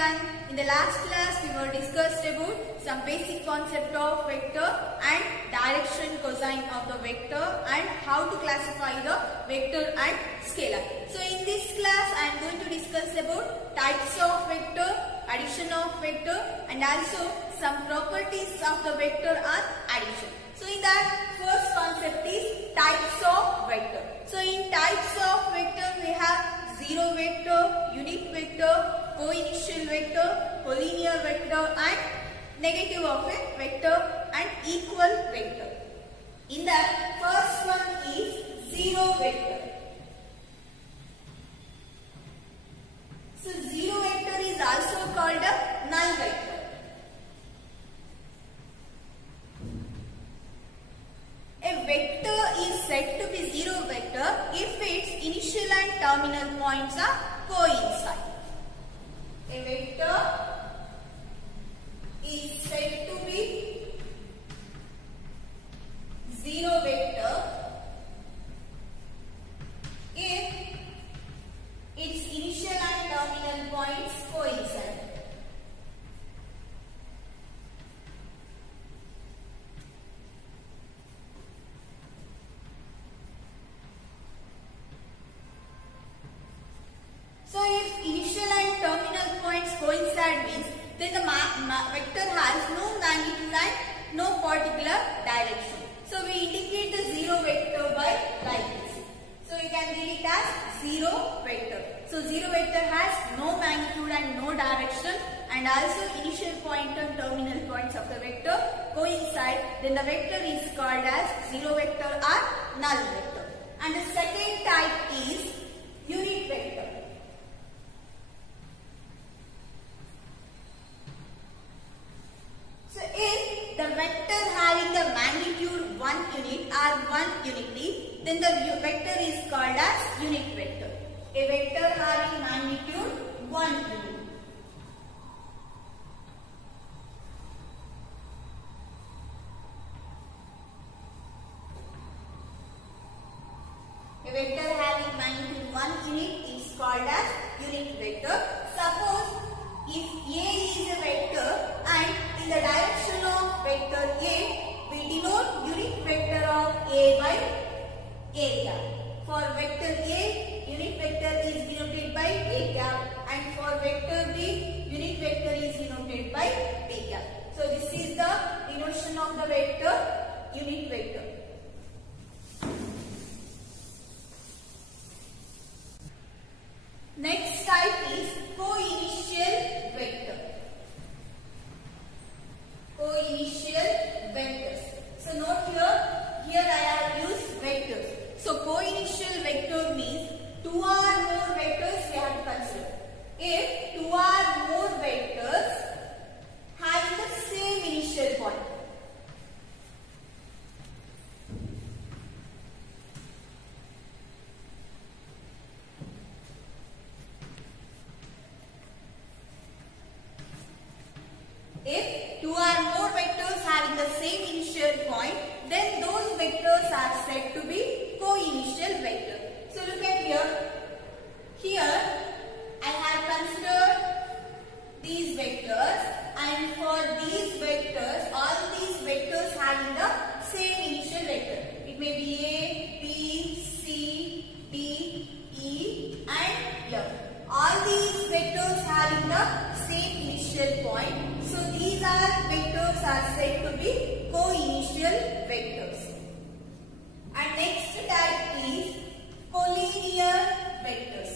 everyone. In the last class we were discussed about some basic concept of vector and direction cosine of the vector and how to classify the vector and scalar. So in this class I am going to discuss about types of vector, addition of vector and also some properties of the vector and addition. So in that first concept is types of vector. So in types of vector we have zero vector, unit vector, co-initial vector, collinear vector and negative of a vector and equal vector. In that first one is zero vector. So zero vector is also called a null vector. A vector is said to be zero vector if its initial and terminal points are coincide. A vector is said to be zero vector if its initial and terminal points coincide. So if initial and terminal points coincide means then the vector has no magnitude and no particular direction. So we indicate the zero vector by like this. So we can read it as zero vector. So zero vector has no magnitude and no direction and also initial point and terminal points of the vector coincide, then the vector is called as zero vector or null vector. And the second type is unit vector. So if the vector having the magnitude 1 unit or 1 unity, then the vector is called as unit vector. A vector having magnitude 1 unit. A vector having magnitude 1 unit is called as unit vector. Suppose if A is a vector and in the direction of vector A, we denote unit vector of A by A cap. For vector A, unit vector is denoted by A cap and for vector B, unit vector is denoted by B cap. So this is the denotation of the vector, unit vector. Next type is co-initial vector. Co-initial vectors. So note here I have used vectors. So co-initial vector means two or more vectors we have to consider. If two or more vectors having the same initial point. If two or more vectors having the same initial point, then those vectors are said to be co-initial vector. So look at here. Here I have considered these vectors and for these vectors, all these vectors having the same initial vector. It may be A, B, C, D, E and F. All these vectors having the same initial point. So these vectors are said to be co-initial vectors. And next type is collinear vectors.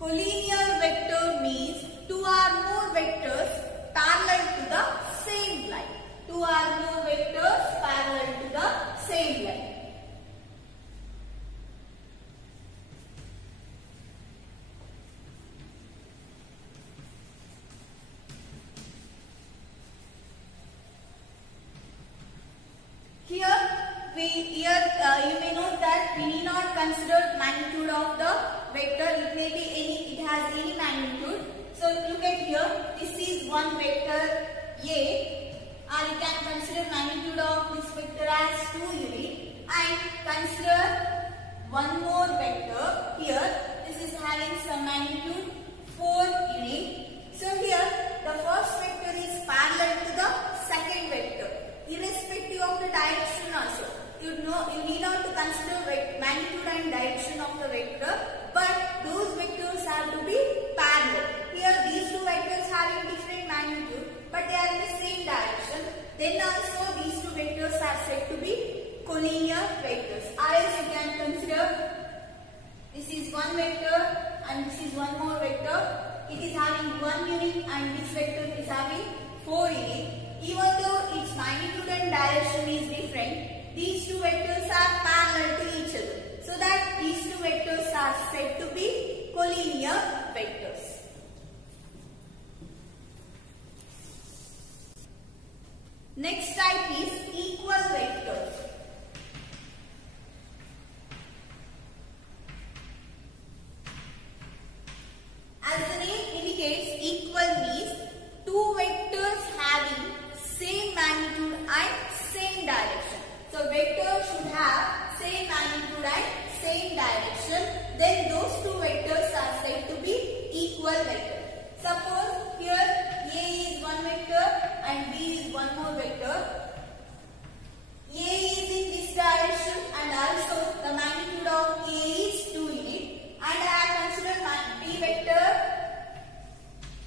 Collinear vector means two or more vectors parallel to the same line. Two or more vectors parallel to the same line. You may note that we need not consider magnitude of the vector. It may be it has any magnitude. So look at here. This is one vector A, or you can consider magnitude of this vector as 2 unit and consider one more vector here. This is having some magnitude 4 unit. So here the first vector is parallel to the second vector, irrespective of the direction also. You need not to consider magnitude and direction of the vector, but those vectors have to be parallel. Here these two vectors having different magnitude, but they are in the same direction. Then also these two vectors are said to be collinear vectors. Or else you can consider this is one vector and this is one more vector. It is having 1 unit and this vector is having 4 unit. Even though its magnitude and direction is different, these two vectors are parallel to each other. So that these two vectors are said to be collinear vectors. Next type is equal vectors. As the name indicates, equal means two vectors having same magnitude and same direction. So vectors should have same magnitude and same direction. Then those two vectors are said to be equal vectors. Suppose here A is one vector and B is one more vector. A is in this direction and also the magnitude of A is 2 units. And I have considered my B vector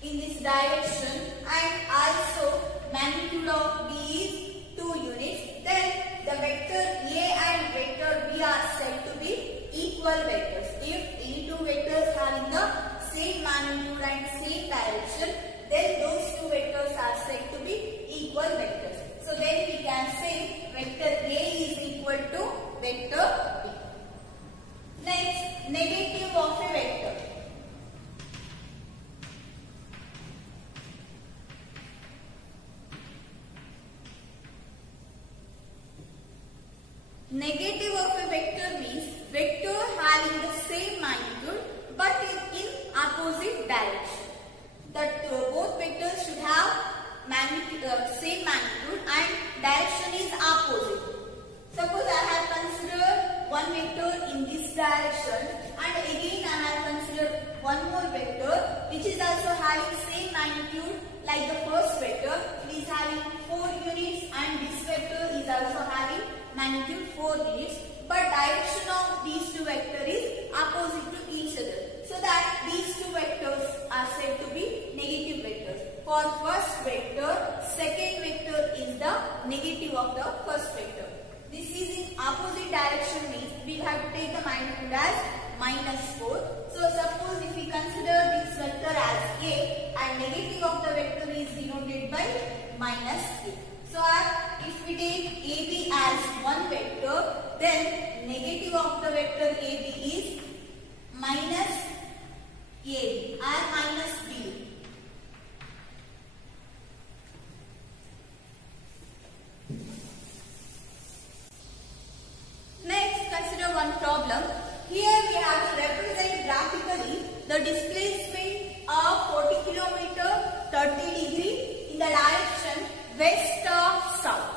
in this direction and also magnitude of B is 2 units. Then the vector A and vector B are said to be equal vectors. If any two vectors having the same magnitude and same direction, then those two vectors are said to be equal vectors. So then we can say vector A is equal to vector B. Next, negative of a vector. Negative of a vector means vector having the same magnitude but in opposite direction. That both vectors should have same magnitude and direction is opposite. Suppose I have considered one vector in this direction and again I have considered one more vector which is also having same magnitude like the first vector. It is having 4 units and this vector is also having magnitude 4 units, but direction of these two vectors is opposite to each other. So that these two vectors are said to be negative vectors. For first vector, second vector is the negative of the first vector. This is in opposite direction means we have to take the magnitude as -4. So suppose if we consider this vector as A and negative of the vector is denoted by -A. So if we take AB as one vector, then negative of the vector AB is minus AB or minus B. Next, consider one problem. Here we have to represent graphically the displacement of 40 km 30 degree in the direction west of south.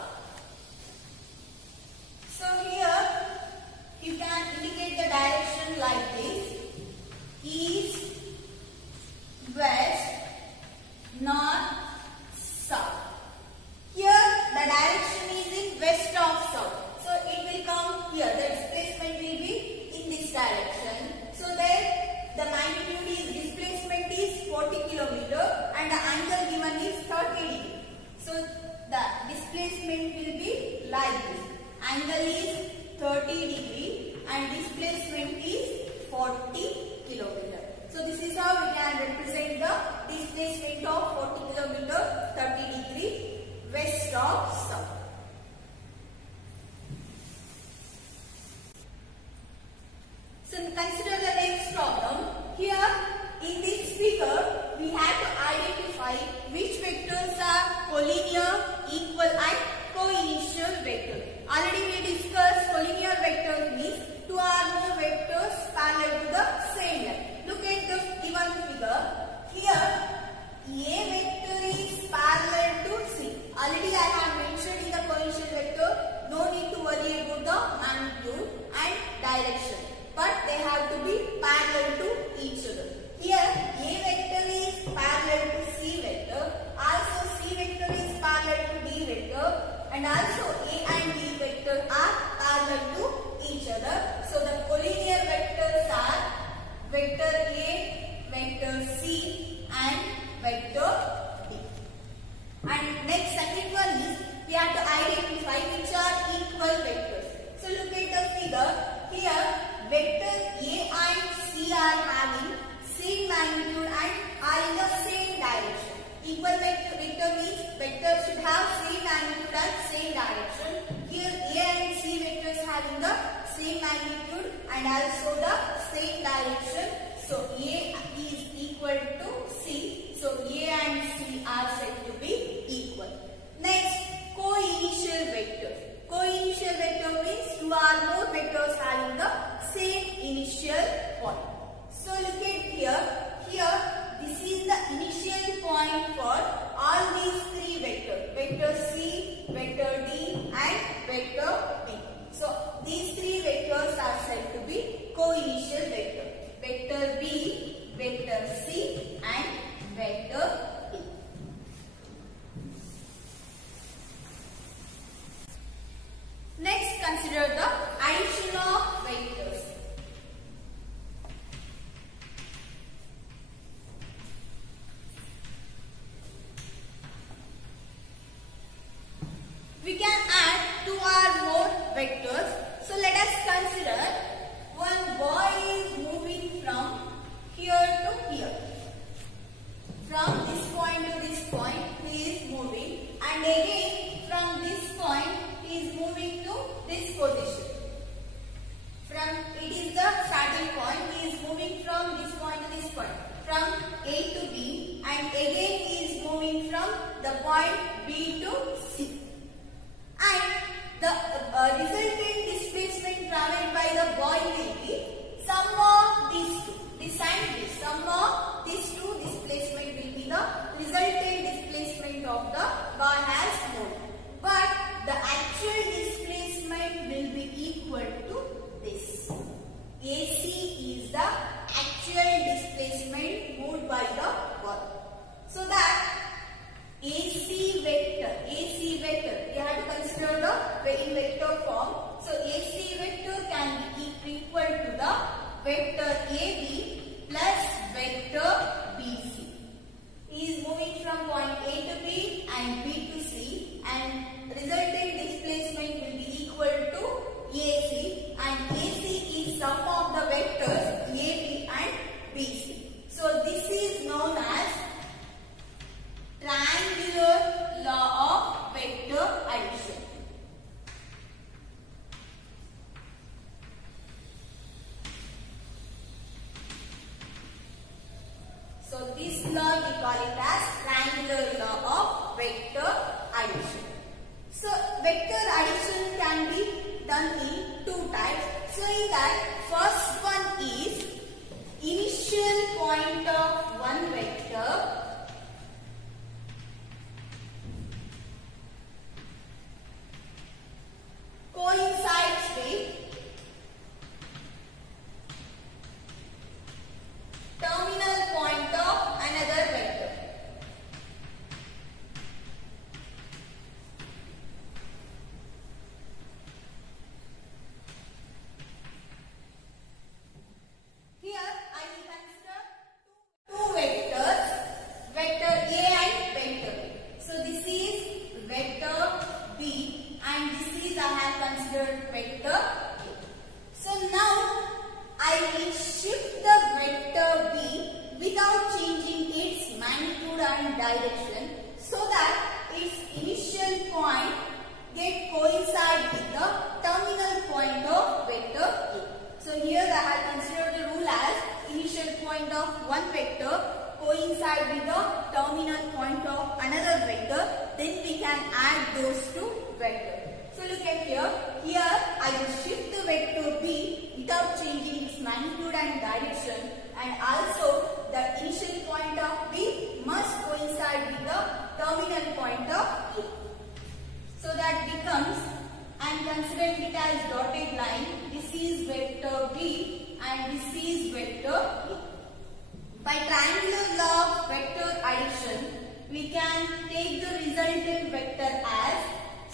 So here you can indicate the direction like this: east, west, north, south. Here the direction is in west of south. So it will come here. The displacement will be in this direction. So there the magnitude is displacement is 40 km and the angle given is 30 degree. So the displacement will be like this. Angle is 30 degree and displacement is 40 km. So this is how we can represent the displacement of 40 km 30 degree west of south. So consider the next problem. Here in this figure we have to identify which vectors are collinear, equal and co-initial vector. Already we discussed collinear vector means two or more vectors parallel to the same line. Look at the given figure. Here A vector is parallel to C. Already I have mentioned in the co-initial vector, no need to worry about the magnitude and direction. done same direction. Here A and C vectors having the same magnitude and also the same direction. So A is equal to C. So A and C are said to be equal. Next, co-initial vector. Co-initial vector means two or more vectors having the same initial point. So look at here. Here, this is the initial point for all these three vectors. Vector C, vector D and vector B. So these three vectors are said to be co-initial vector. Vector B, vector C and vector D. Next, consider the addition of vectors. We can add two or more vectors. So let us consider one boy is moving from here to here. From this point to this point he is moving, and again from this point he is moving to this position. It is the starting point, he is moving from this point to this point. From A to B, and again he is moving from the point B to C. And the resultant displacement traveled by the boy will be sum of these two. This and this. Sum of these two displacement will be the resultant displacement of the boy has moved. But the actual displacement will be equal to this. AC is the actual displacement moved by the boy. So that AC vector, we have to consider the in vector form. So AC vector can be equal to the vector AB plus vector BC. He is moving from point A to B and B to C, and resultant displacement will be equal to AC, and AC is sum of the vectors AB and BC. So this is known as triangular law of vector addition. So this law we call it as triangular law of vector addition. So vector addition can be done in two types. So in that, first one is initial point of one vector coincides with terminal point of another vector. Here I will consider two vectors, vector A and vector B. So this is vector B and this is I have considered vector A. So now I will shift the vector B without changing its magnitude and direction, so that its initial point get coincide with the terminal point of vector A. So here I have considered the rule as initial point of one vector coincide with the terminal point of another vector, then we can add those two vectors. So look at here. Here I will shift the vector B without changing its magnitude and direction, and also the initial point of B must coincide with the terminal point of A. So that becomes, I am considering it as dotted line. This is vector B and this is vector A. By triangular law of vector addition, we can take the resultant vector as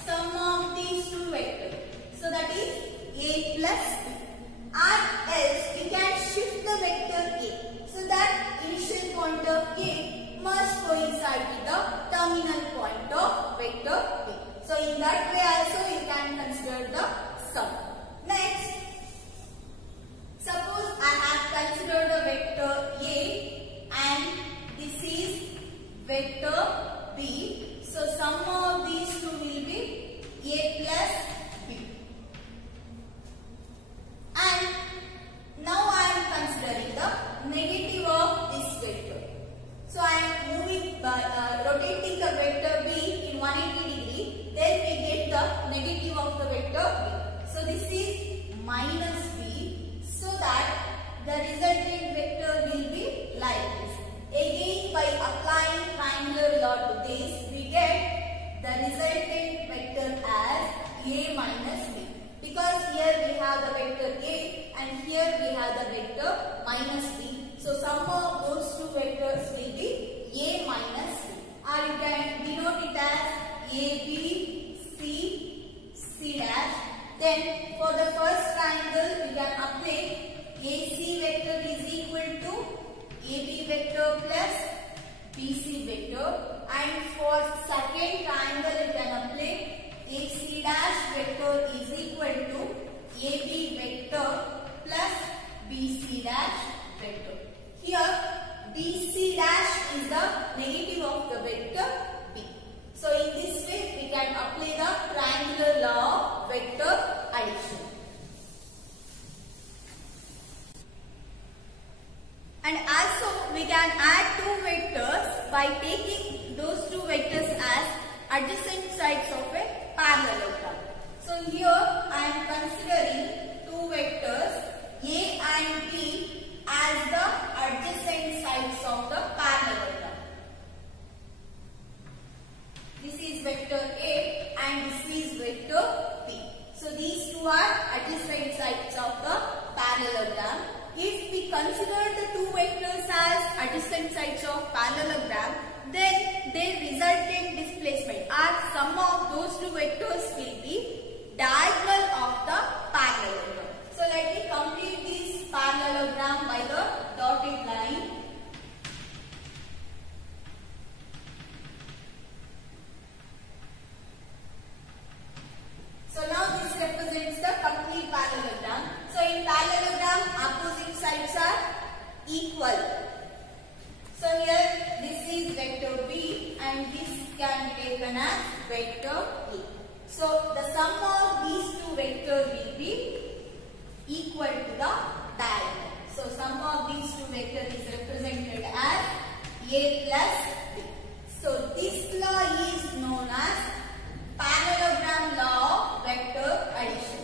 sum of these two vectors. So that is A plus B. Or else we can shift the vector A. So that initial point of A must coincide with the terminal point of vector B. So in that way also you can consider the sum. Next, suppose I have considered the vector A and this is vector B. So sum of these two will be of this, we get the resultant vector as A minus B. Because here we have the vector A and here we have the vector minus B. So sum of those two vectors will be A minus B. Or you can denote it as AB, C, C dash. Then for the first triangle we can apply AC vector is equal to AB vector plus BC vector, and for second triangle you can apply AC dash vector is equal to AB vector plus BC dash vector. Here BC dash is the negative of the vector B. So in this way we can apply the triangular law of vector addition. And also we can add two vectors by taking those two vectors as adjacent sides of a parallelogram. So here I am considering two vectors A and B as the adjacent sides of the parallelogram. This is vector A and this is vector B. So these two are adjacent sides of the parallelogram. If we consider the two vectors as adjacent sides of parallelogram, then their resultant displacement or sum of those two vectors will be diagonal of the parallelogram. So let me complete this parallelogram by the dotted line. So now this represents the complete parallelogram. So in parallelogram, opposite sides are equal. So here this is vector B and this can be taken as vector A. So the sum of these two vectors will be equal to the diagonal. So sum of these two vectors is represented as A plus B. So this law is known as parallelogram law of vector addition.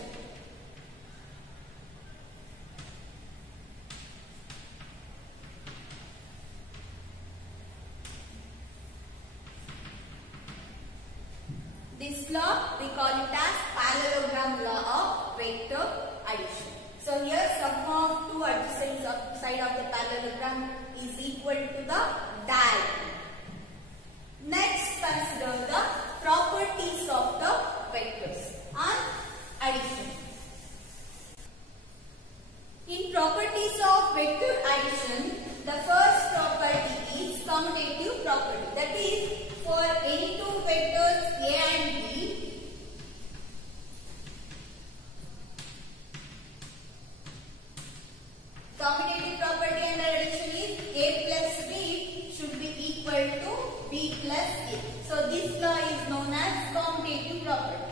This law we call it as parallelogram law of vector addition. So here sum of two adjacent side of the parallelogram is equal to the diagonal. Next, consider the properties of the vectors on addition. In properties of vector addition, the first property is commutative property. That is, for any two vectors A and B, commutative property under addition is A plus B should be equal to B plus A. So this law is known as commutative property.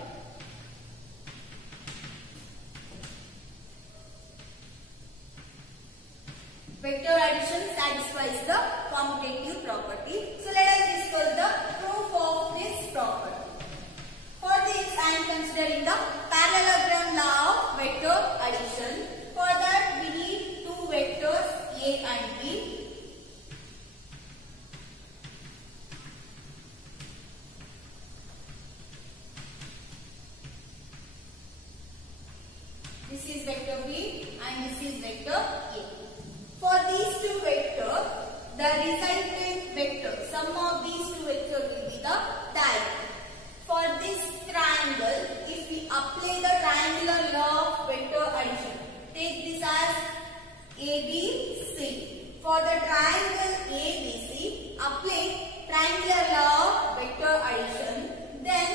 Vector addition satisfies the commutative property. So let us discuss the proof of this property. For this I am considering the parallelogram law of vector addition. For that we need two vectors A and B. This is vector B and this is vector A. For these two vectors, the resultant vector, sum of these two vectors will be the diagonal. For this triangle, if we apply the triangular law of vector addition, take this as ABC. For the triangle ABC, apply triangular law of vector addition, then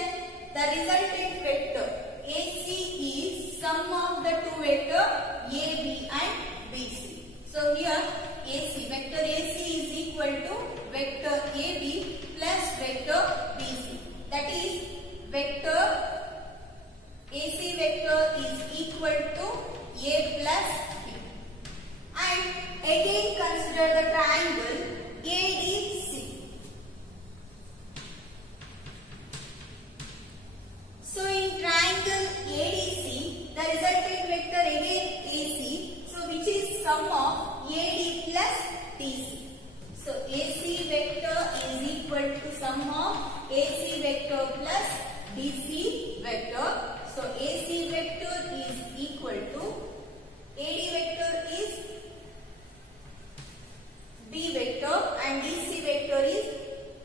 the resultant vector AC is sum of the two vectors AB and BC. So here AC, vector AC is equal to vector AB plus vector BC. That is, vector AC vector is equal to A plus B. And again consider the triangle ADC. So in triangle ADC, the resultant vector again AC, so which is sum of AD plus DC. So AC vector is equal to sum sum of AC vector plus DC vector. So AC vector is equal to AD vector is B vector and DC vector is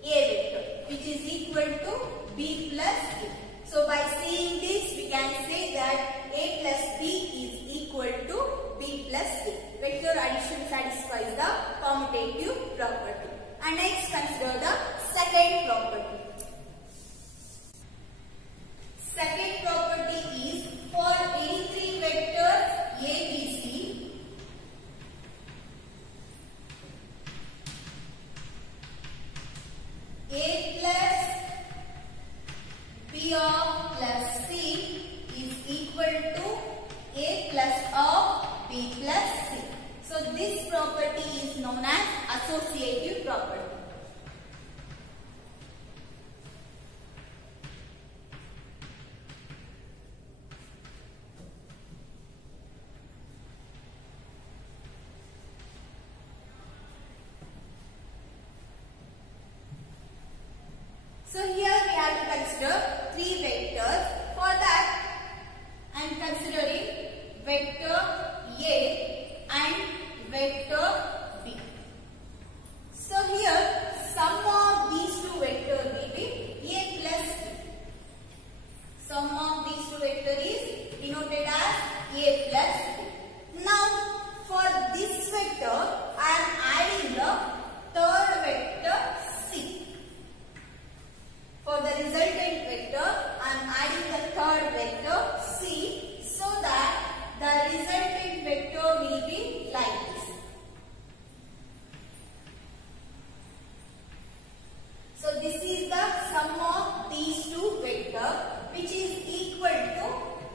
A vector, which is equal to B plus A. So by seeing this, we can say that A plus B is equal to B plus A. Vector addition satisfies the commutative property. And next, consider the second property. Second property is for any three vectors A, B, C, A plus B of plus C is equal to A plus of B plus C. So this property is known as associative property. So here we have to consider three vectors. For that, I am considering vector A and vector B. So here sum of these two vectors will be A plus B. Sum of these two vectors is denoted as A plus B. Now for this vector, I am adding the third vector C. For the resultant vector, I am adding the third vector C, so that the resultant vector will be like this. So this is the sum of these two vectors, which is equal to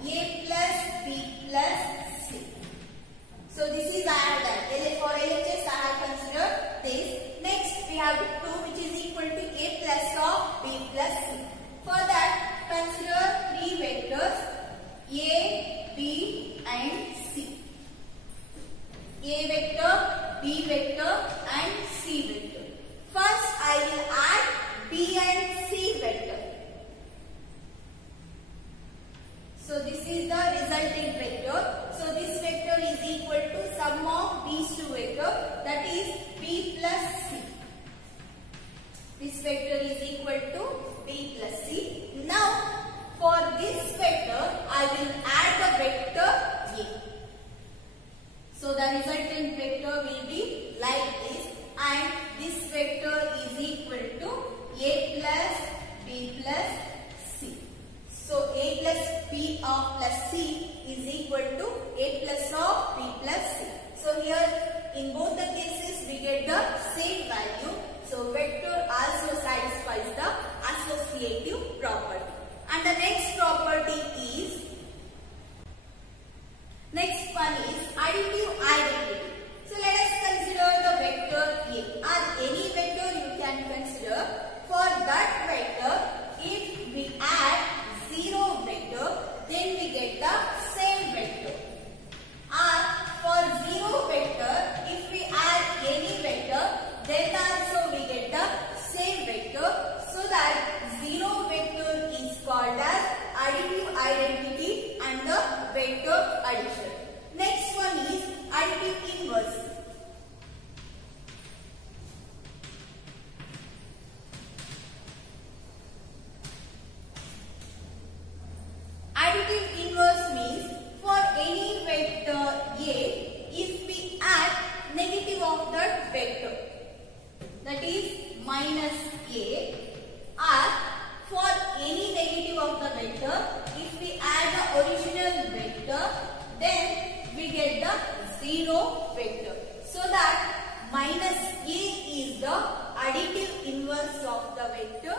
A plus B plus C. So this is I have done. For LHS I have considered this. Next we have 2, which is equal to A plus of B plus C. For that, consider three vectors A, B and C. A vector, B vector and C vector. First I will add B and C vector. So this is the resulting vector. So this vector is equal to sum of these two vectors, that is B plus C. This vector is equal to B plus C. Now for this vector I will add the vector A. So the resultant vector will be like this, and this vector is equal to A plus B plus C. So A plus B of plus C is equal to A plus of B plus C. So here in both the cases we get the same value. So vector also satisfies the associative property. And the next property is, next one is additive identity. So let us consider the vector A, or any vector you can consider. For that vector, if we add 0 vector, then we get the same vector. Or for 0 vector, if we add any vector, then also we get the same vector. So that 0 vector is called as additive identity and the vector addition. Next one is additive inverse. Additive inverse means for any vector A, if we add negative of that vector, that is minus A, or for any negative of the vector, if we add the original vector, then we get the 0 vector. So that minus A is the additive inverse of the vector